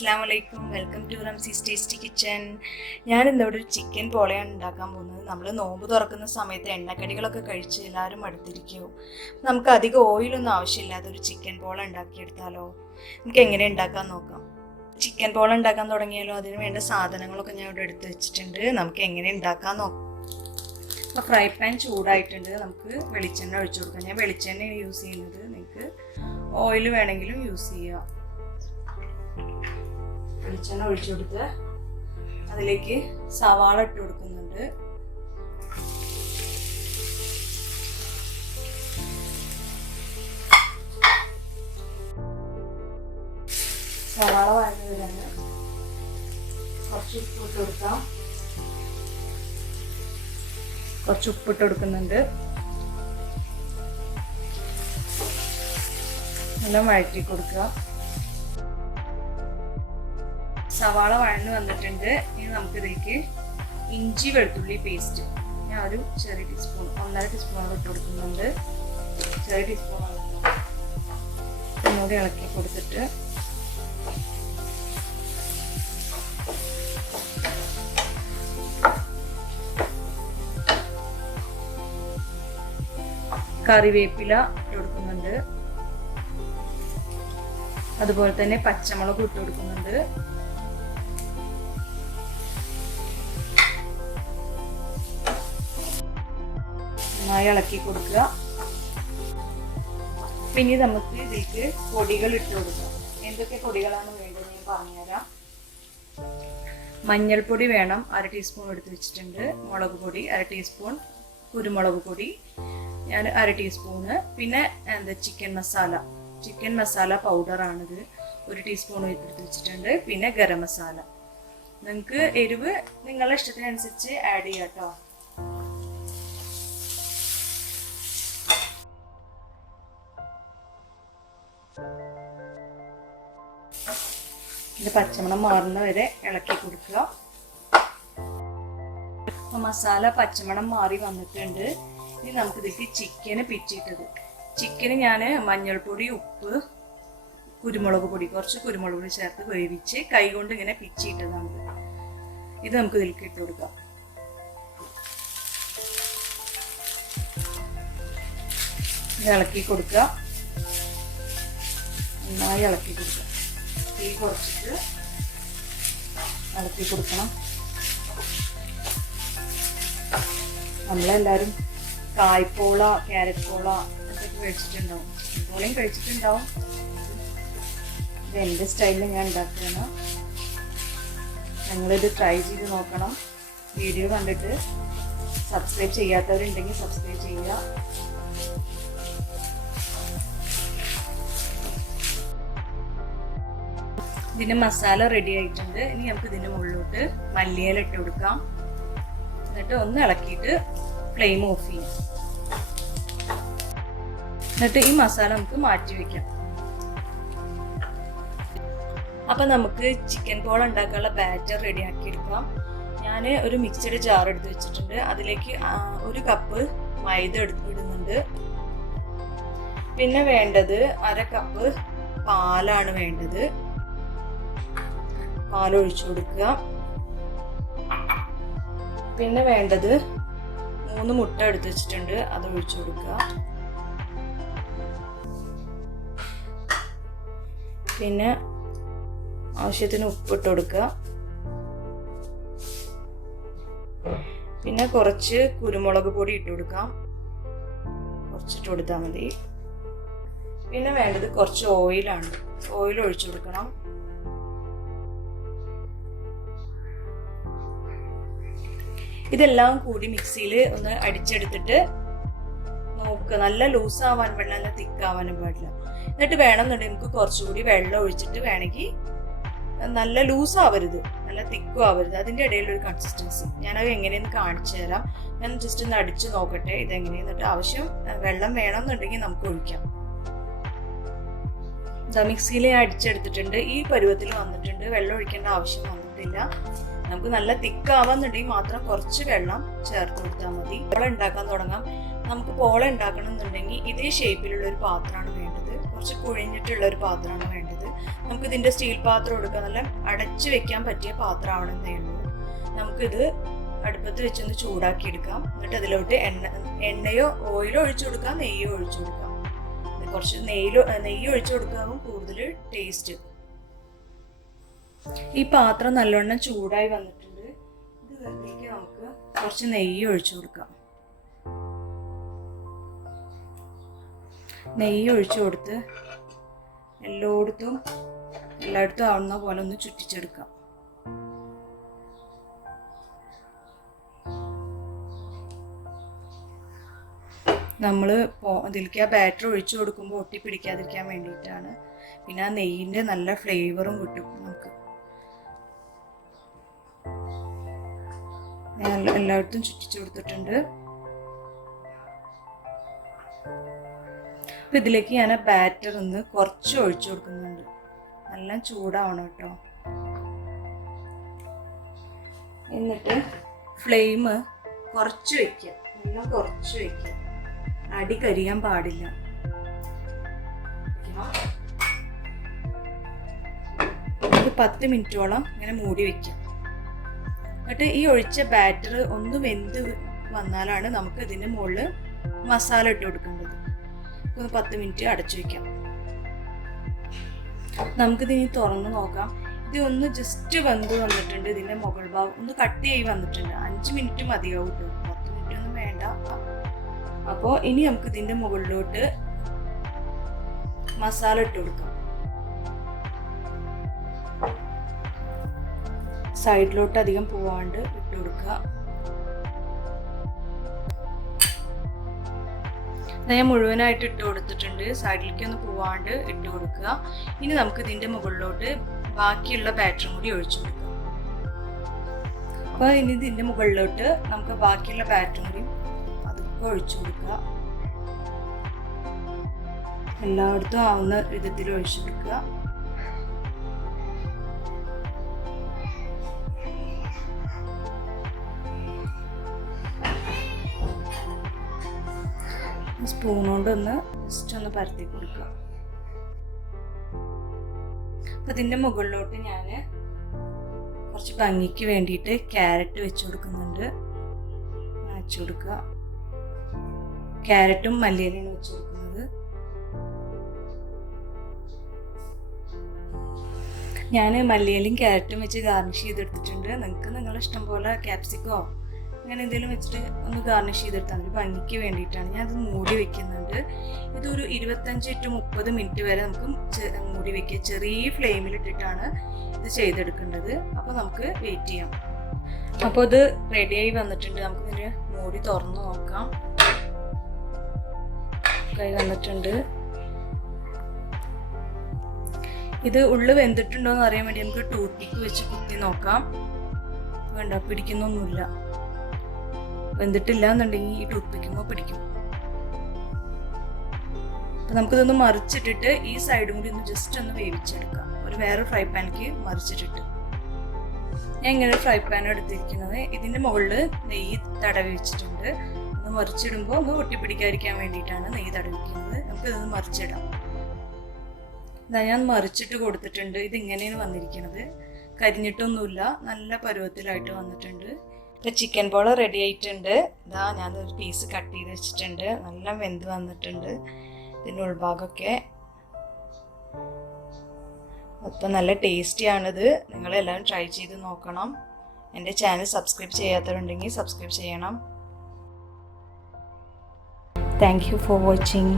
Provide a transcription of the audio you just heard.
Assalamualaikum, welcome to RAMS'S Tasty Kitchen. ഞാൻ ഇന്ന് ഇവിടെ ഒരു ചിക്കൻ പോളയാണ് ഉണ്ടാക്കാൻ പോകുന്നത്. നമ്മൾ നോമ്പ് തുറക്കുന്ന സമയത്ത് എണ്ണക്കടികളൊക്കെ കഴിച്ച് എല്ലാവരും അടുത്തിരിക്കും. നമുക്ക് അധികം ഓയിലൊന്നും ആവശ്യമില്ലാതെ ഒരു ചിക്കൻ പോള ഉണ്ടാക്കിയെടുത്താലോ? നമുക്ക് എങ്ങനെ ഉണ്ടാക്കാൻ നോക്കാം. ചിക്കൻ പോള ഉണ്ടാക്കാൻ തുടങ്ങിയാലോ? അതിന് വേണ്ട സാധനങ്ങളൊക്കെ ഞാൻ ഇവിടെ എടുത്ത് വെച്ചിട്ടുണ്ട്. നമുക്ക് എങ്ങനെ ഉണ്ടാക്കാൻ നോക്കാം. അപ്പോൾ ഫ്രൈ പാൻ ചൂടായിട്ടുണ്ട്. നമുക്ക് വെളിച്ചെണ്ണ ഒഴിച്ചു കൊടുക്കാം. ഞാൻ വെളിച്ചെണ്ണയാണ് യൂസ് ചെയ്യുന്നത്. നിങ്ങൾക്ക് ഓയിൽ വേണമെങ്കിലും യൂസ് ചെയ്യാം. വെളിച്ചെണ്ണ ഒഴിച്ചു കൊടുത്ത് അതിലേക്ക് സവാള ഇട്ട് കൊടുക്കുന്നുണ്ട്. സവാള വഴന്നതിലാണ് കുറച്ച് ഉപ്പിട്ട് കൊടുക്കാം. കുറച്ച് ഉപ്പിട്ട് കൊടുക്കുന്നുണ്ട്. എല്ലാം വഴറ്റി കൊടുക്കുക. സവാള വഴന്ന് വന്നിട്ടുണ്ട്. ഇനി നമുക്കിതിലേക്ക് ഇഞ്ചി വെളുത്തുള്ളി പേസ്റ്റ് ഞാൻ ഒരു ചെറിയ ടീസ്പൂൺ 1.5 ടീസ്പൂൺ ഇട്ട് കൊടുക്കുന്നുണ്ട്. ചെറിയ ടീസ്പൂൺ ഒന്നുകൂടി ഇളക്കി കൊടുത്തിട്ട് കറിവേപ്പില ഇട്ട് കൊടുക്കുന്നുണ്ട്. അതുപോലെ തന്നെ പച്ചമുളക് ഇട്ട് കൊടുക്കുന്നുണ്ട്. നന്നായി ഇളക്കി കൊടുക്കുക. പിന്നെ നമുക്ക് ഇതിലേക്ക് പൊടികൾ ഇട്ട് കൊടുക്കുക. എന്തൊക്കെ പൊടികളാണ് വേണ്ടത് ഞാൻ പറഞ്ഞുതരാം. മഞ്ഞൾപ്പൊടി വേണം, 1/2 ടീസ്പൂൺ എടുത്ത് വെച്ചിട്ടുണ്ട്. മുളക് പൊടി 1/2 ടീസ്പൂൺ, കുരുമുളക് പൊടി ഞാൻ 1/2 ടീസ്പൂണ്. പിന്നെ ചിക്കൻ മസാല പൗഡറാണിത്, 1 ടീസ്പൂൺ എടുത്ത് വെച്ചിട്ടുണ്ട്. പിന്നെ ഗരം മസാല. നിങ്ങൾക്ക് എരിവ് നിങ്ങളുടെ ഇഷ്ടത്തിനനുസരിച്ച് ആഡ് ചെയ്യാം കേട്ടോ. ഇത് പച്ചമണം മാറുന്ന വരെ ഇളക്കി കൊടുക്കുക. മസാല പച്ചമണം മാറി വന്നിട്ടുണ്ട്. ഇനി നമുക്ക് ഇതിലേക്ക് ചിക്കന് പിച്ചിട്ടത്. ചിക്കന് ഞാൻ മഞ്ഞൾപ്പൊടി, ഉപ്പ്, കുരുമുളക് പൊടി, കുറച്ച് കുരുമുളക് പൊടി ചേർത്ത് വേവിച്ച് കൈ കൊണ്ട് ഇങ്ങനെ പിച്ചിട്ടതാണ്. ഇത് നമുക്ക് ഇതിലേക്ക് ഇട്ട് കൊടുക്കാം. ഇളക്കി കൊടുക്കുക. നന്നായി ഇളക്കി കൊടുക്കുക. തീ കുറച്ചിട്ട് ഇളക്കി കൊടുക്കണം. നമ്മളെല്ലാവരും കായ്പോള, ക്യാരറ്റ് പോള ഇതൊക്കെ കഴിച്ചിട്ടുണ്ടാവും. പോളയും കഴിച്ചിട്ടുണ്ടാവും. ഇത് എൻ്റെ സ്റ്റൈലിൽ ഞാൻ ഉണ്ടാക്കുകയാണ്. നിങ്ങളിത് ട്രൈ ചെയ്ത് നോക്കണം. വീഡിയോ കണ്ടിട്ട് സബ്സ്ക്രൈബ് ചെയ്യാത്തവരുണ്ടെങ്കിൽ സബ്സ്ക്രൈബ് ചെയ്യുക. ഇതിൻ്റെ മസാല റെഡി ആയിട്ടുണ്ട്. ഇനി നമുക്ക് ഇതിൻ്റെ മുകളിലോട്ട് മല്ലിയില ഇട്ട് കൊടുക്കാം. എന്നിട്ട് ഒന്ന് ഇളക്കിയിട്ട് ഫ്ലെയിം ഓഫ് ചെയ്യാം. എന്നിട്ട് ഈ മസാല നമുക്ക് മാറ്റി വെക്കാം. അപ്പം നമുക്ക് ചിക്കൻ പോള ഉണ്ടാക്കാനുള്ള ബാറ്റർ റെഡി ആക്കി എടുക്കാം. ഞാൻ ഒരു മിക്സഡ് ജാർ എടുത്ത് വെച്ചിട്ടുണ്ട്. അതിലേക്ക് 1 കപ്പ് മൈദ ഇടുന്നുണ്ട്. പിന്നെ വേണ്ടത് 1/2 കപ്പ് പാലാണ് വേണ്ടത്. പാലൊഴിച്ചു കൊടുക്കുക. പിന്നെ വേണ്ടത് 3 മുട്ട എടുത്ത് വെച്ചിട്ടുണ്ട്. അത് ഒഴിച്ചു കൊടുക്കുക. പിന്നെ ആവശ്യത്തിന് ഉപ്പിട്ട് കൊടുക്കുക. പിന്നെ കുറച്ച് കുരുമുളക് പൊടി ഇട്ട് കൊടുക്കാം. കുറച്ചിട്ട് കൊടുത്താൽ മതി. പിന്നെ വേണ്ടത് കുറച്ച് ഓയിലാണ്. ഓയിൽ ഒഴിച്ചു കൊടുക്കണം. ഇതെല്ലാം കൂടി മിക്സിയിൽ ഒന്ന് അടിച്ചെടുത്തിട്ട് നോക്കുക. നല്ല ലൂസ് ആവാൻ പാടില്ല, നല്ല തിക്കാവാനും പാടില്ല. എന്നിട്ട് വേണമെന്നുണ്ടെങ്കിൽ നമുക്ക് കുറച്ചുകൂടി വെള്ളം ഒഴിച്ചിട്ട് വേണമെങ്കിൽ, നല്ല ലൂസ് ആവരുത്, നല്ല തിക്കും ആവരുത്, അതിൻ്റെ ഇടയിലൊരു കൺസിസ്റ്റൻസി. ഞാനത് എങ്ങനെയെന്ന് കാണിച്ചു തരാം. ഞാൻ ജസ്റ്റ് ഒന്ന് അടിച്ചു നോക്കട്ടെ ഇതെങ്ങനെയാണ്. എന്നിട്ട് ആവശ്യം വെള്ളം വേണമെന്നുണ്ടെങ്കിൽ നമുക്ക് ഒഴിക്കാം. മിക്സിയിൽ അടിച്ചെടുത്തിട്ടുണ്ട്. ഈ പരുവത്തിൽ വന്നിട്ടുണ്ട്. വെള്ളം ഒഴിക്കേണ്ട ആവശ്യം വന്നിട്ടില്ല. നമുക്ക് നല്ല തിക്കാവാന്നുണ്ടെങ്കിൽ മാത്രം കുറച്ച് വെള്ളം ചേർത്ത് കൊടുത്താൽ മതി. പോള ഉണ്ടാക്കാൻ തുടങ്ങാം. നമുക്ക് പോള ഉണ്ടാക്കണം എന്നുണ്ടെങ്കിൽ ഇതേ ഷേപ്പിലുള്ള ഒരു പാത്രമാണ് വേണ്ടത്. കുറച്ച് കുഴിഞ്ഞിട്ടുള്ള ഒരു പാത്രമാണ് വേണ്ടത്. നമുക്കിതിൻ്റെ സ്റ്റീൽ പാത്രം എടുക്കാൻ നല്ല അടച്ചു വെക്കാൻ പറ്റിയ പാത്രമാണെന്നേ ഉള്ളൂ. നമുക്കിത് അടുപ്പത്ത് വെച്ചൊന്ന് ചൂടാക്കി എടുക്കാം. എന്നിട്ട് അതിലോട്ട് എണ്ണയോ ഓയിലോ ഒഴിച്ചു കൊടുക്കാം, നെയ്യോ ഒഴിച്ചു കൊടുക്കാം. കുറച്ച് നെയ്യ് ഒഴിച്ചു കൊടുക്കാവും കൂടുതൽ ടേസ്റ്റ്. ഈ പാത്രം നല്ലോണം ചൂടായി വന്നിട്ടുണ്ട്. ഇതിലേക്ക് നമുക്ക് കുറച്ച് നെയ്യ് ഒഴിച്ചു കൊടുക്കാം. നെയ്യ് ഒഴിച്ചു കൊടുത്ത് എല്ലായിടത്തും ആവുന്ന പോലെ ഒന്ന് ചുറ്റിച്ചെടുക്കാം. നമ്മൾ ഇതിലേക്ക് ആ ബാറ്റർ ഒഴിച്ചു കൊടുക്കുമ്പോൾ ഒട്ടിപ്പിടിക്കാതിരിക്കാൻ വേണ്ടിയിട്ടാണ്. പിന്നെ ആ നെയ്യിൻ്റെ നല്ല ഫ്ലേവറും കിട്ടും നമുക്ക്. എല്ലായിടത്തും ചുറ്റിച്ചു കൊടുത്തിട്ടുണ്ട്. അപ്പം ഇതിലേക്ക് ഞാൻ ആ ബാറ്റർ ഒന്ന് കുറച്ച് ഒഴിച്ചു കൊടുക്കുന്നുണ്ട്. നല്ല ചൂടാവണം കേട്ടോ. എന്നിട്ട് ഫ്ലെയിം കുറച്ച് വയ്ക്കുക, നല്ല കുറച്ച് വയ്ക്കുക. അടി കരിയാൻ പാടില്ല. ഒരു 10 മിനിറ്റോളം ഇങ്ങനെ മൂടി വെക്കാം. എന്നിട്ട് ഈ ഒഴിച്ച ബാറ്റർ ഒന്ന് വെന്ത് വന്നാലാണ് നമുക്ക് ഇതിൻ്റെ മുകളിൽ മസാല ഇട്ട് കൊടുക്കേണ്ടത്. ഒന്ന് 10 മിനിറ്റ് അടച്ചു വെക്കാം. നമുക്കിതിനി തുറന്ന് നോക്കാം. ഇത് ഒന്ന് ജസ്റ്റ് വെന്ത് വന്നിട്ടുണ്ട്. ഇതിൻ്റെ മുകൾ ഭാഗം ഒന്ന് കട്ട് ചെയ്ത് വന്നിട്ടുണ്ട്. 5 മിനിറ്റ് മതിയാവും കേട്ടോ, 10 മിനിറ്റ് ഒന്നും വേണ്ട. അപ്പോൾ ഇനി നമുക്ക് ഇതിൻ്റെ മുകളിലോട്ട് മസാല ഇട്ട് കൊടുക്കാം. സൈഡിലോട്ട് അധികം പോവാണ്ട് ഇട്ട് കൊടുക്കുക. ഞാൻ മുഴുവനായിട്ട് ഇട്ട് കൊടുത്തിട്ടുണ്ട്. സൈഡിലേക്ക് ഒന്ന് പോവാണ്ട് ഇട്ട് കൊടുക്കുക. ഇനി നമുക്ക് ഇതിൻ്റെ മുകളിലോട്ട് ബാക്കിയുള്ള ബാറ്ററും കൂടി ഒഴിച്ചു കൊടുക്കുക. അപ്പോൾ ഇനി ഇതിൻ്റെ മുകളിലോട്ട് നമുക്ക് ബാക്കിയുള്ള ബാറ്ററും കൂടി ഒഴിച്ചു കൊടുക്കുക. എല്ലായിടത്തും ആവുന്ന വിധത്തിൽ ഒഴിച്ചു കൊടുക്കുക. സ്പൂൺ കൊണ്ടൊന്ന് ജസ്റ്റ് ഒന്ന് പരത്തി കൊടുക്കുക. അപ്പം ഇതിൻ്റെ മുകളിലോട്ട് ഞാൻ കുറച്ച് ഭംഗിക്ക് വേണ്ടിയിട്ട് ക്യാരറ്റ് വെച്ച് കൊടുക്കുന്നുണ്ട്. വെച്ച് കൊടുക്കുക. ക്യാരറ്റും മല്ലിയിലയാണ് വെച്ച് കൊടുക്കുന്നത്. ഞാൻ മല്ലിയിലും ക്യാരറ്റും വെച്ച് ഗാർണിഷ് ചെയ്തെടുത്തിട്ടുണ്ട്. നിങ്ങൾക്ക് നിങ്ങളുടെ ഇഷ്ടം പോലെ ക്യാപ്സിക്കോ അങ്ങനെ എന്തെങ്കിലും വെച്ചിട്ട് ഒന്ന് ഗാർണിഷ് ചെയ്തെടുത്താൽ മതി. ഭംഗിക്ക് വേണ്ടിയിട്ടാണ് ഞാനത് മൂടി വെക്കുന്നുണ്ട്. ഇതൊരു 25 to 30 മിനിറ്റ് വരെ നമുക്ക് മൂടി വെക്കുക. ചെറിയ ഫ്ലെയിമിലിട്ടിട്ടാണ് ഇത് ചെയ്തെടുക്കേണ്ടത്. അപ്പോൾ നമുക്ക് വെയിറ്റ് ചെയ്യാം. അപ്പോൾ ഇത് റെഡിയായി വന്നിട്ടുണ്ട്. നമുക്ക് ഇതിൻ്റെ മൂടി തുറന്ന് നോക്കാം. കൈ വന്നിട്ടുണ്ട്. ഇത് ഉള്ളു വെന്തിട്ടുണ്ടോ എന്ന് അറിയാൻ വേണ്ടി നമുക്ക് ടൂത്ത് പിക്ക് വെച്ച് കുത്തി നോക്കാം. വേണ്ട, പിടിക്കുന്നൊന്നുമില്ല. വെന്തിട്ടില്ല എന്നുണ്ടെങ്കിൽ ഈ ടൂത്ത് പിക്കുമ്പോൾ പിടിക്കും. അപ്പം നമുക്കിതൊന്ന് മറിച്ചിട്ടിട്ട് ഈ സൈഡും കൂടി ഒന്ന് ജസ്റ്റ് ഒന്ന് വേവിച്ചെടുക്കാം. ഒരു വേറെ ഫ്രൈ പാനിലേക്ക് മറിച്ചിട്ടിട്ട് ഞാൻ ഇങ്ങനെ ഫ്രൈ പാൻ എടുത്തിരിക്കുന്നത്. ഇതിൻ്റെ മുകളിൽ നെയ്യ് തടവി വെച്ചിട്ടുണ്ട്. ഒന്ന് മറിച്ചിടുമ്പോൾ ഒന്ന് ഒട്ടിപ്പിടിക്കാതിരിക്കാൻ വേണ്ടിയിട്ടാണ് നെയ്യ് തടവിക്കുന്നത്. നമുക്കിതൊന്ന് മറിച്ചിടാം. ഇതാ ഞാൻ മറിച്ചിട്ട് കൊടുത്തിട്ടുണ്ട്. ഇതിങ്ങനെയാണ് വന്നിരിക്കുന്നത്. കരിഞ്ഞിട്ടൊന്നുമില്ല, നല്ല പരുവത്തിലായിട്ട് വന്നിട്ടുണ്ട്. ഇപ്പം ചിക്കൻ പോള റെഡി ആയിട്ടുണ്ട്. ഇതാ ഞാനൊരു പീസ് കട്ട് ചെയ്ത് വെച്ചിട്ടുണ്ട്. നല്ല വെന്ത് വന്നിട്ടുണ്ട് ഇതിൻ്റെ ഉൾഭാഗമൊക്കെ. അപ്പം നല്ല ടേസ്റ്റിയാണിത്. നിങ്ങളെല്ലാവരും ട്രൈ ചെയ്ത് നോക്കണം. എൻ്റെ ചാനൽ സബ്സ്ക്രൈബ് ചെയ്യാത്തവരുണ്ടെങ്കിൽ സബ്സ്ക്രൈബ് ചെയ്യണം. Thank you for watching.